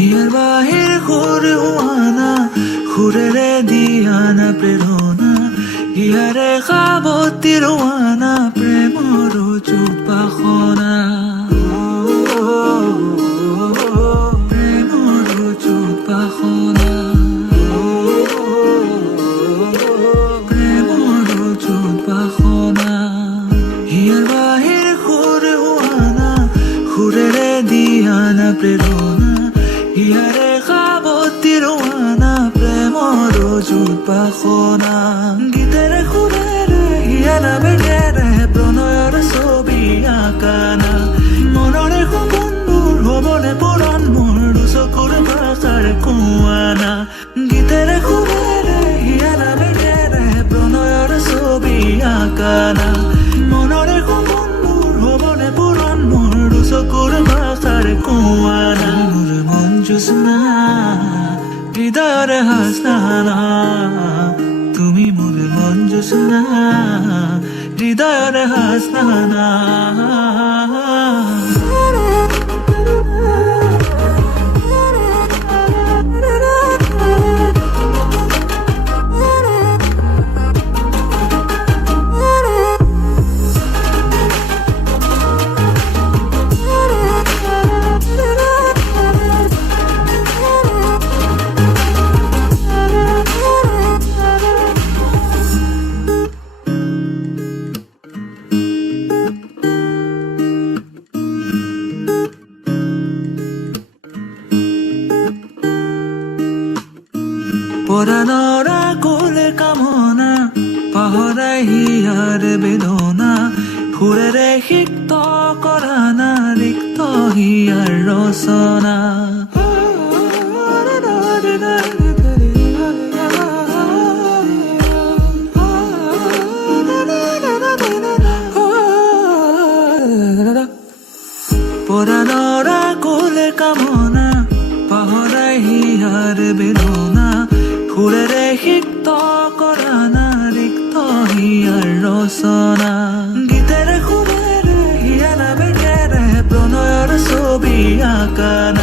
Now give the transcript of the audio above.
হিয়াৰ বাহিৰ সুৰ হোৱানা সুৰেৰে দিয়ানা প্ৰেৰণা হিয়াৰে সাৱতী ৰোৱানা প্ৰেমৰ চুপাসনা প্ৰেমৰ চুপাসনা প্ৰেমৰ চুপাসনা হিয়াৰ বাহিৰ সুৰ হোৱানা সুৰেৰে দিয়ানা প্ৰেৰণা হিয়াৰে সাৱতী ৰোৱানা প্ৰেমৰ চুপাসনা গীতেৰে সুৰেৰে হিয়া নামেৰে প্ৰণয়ৰ ছবি আঁকানা মনৰে সপোনবোৰ হ'বনে পৰাণ মোৰ দুচকুৰ ভাষাৰ কোৱানা গীতেৰে সুৰেৰে হিয়া নামেৰে প্ৰণয়ৰ ছবি আঁকানা মনৰে সপোনবোৰ হ'বনে পৰাণ মোৰ দুচকুৰ ভাষাৰ কোৱানা মোৰ মন জোছনা হৃদয়ৰে হাসনা তুমি মোৰ মন জোছনা হৃদয়ৰে হাসনা পৰাণৰ কোলে কামনা পাহৰাই হিয়াৰ বেদনা সুৰেৰে সিক্ত কৰানা ৰিক্ত হিয়াৰ ৰচনা পৰাণৰ কোলে কামনা পাহৰাই হিয়াৰ বেদনা সুৰেৰে সিক্ত কৰানা ৰিক্ত হিয়াৰ ৰচনা গীতেৰে সুৰেৰে হিয়া নামেৰে প্ৰণয়ৰ ছবি আঁকানা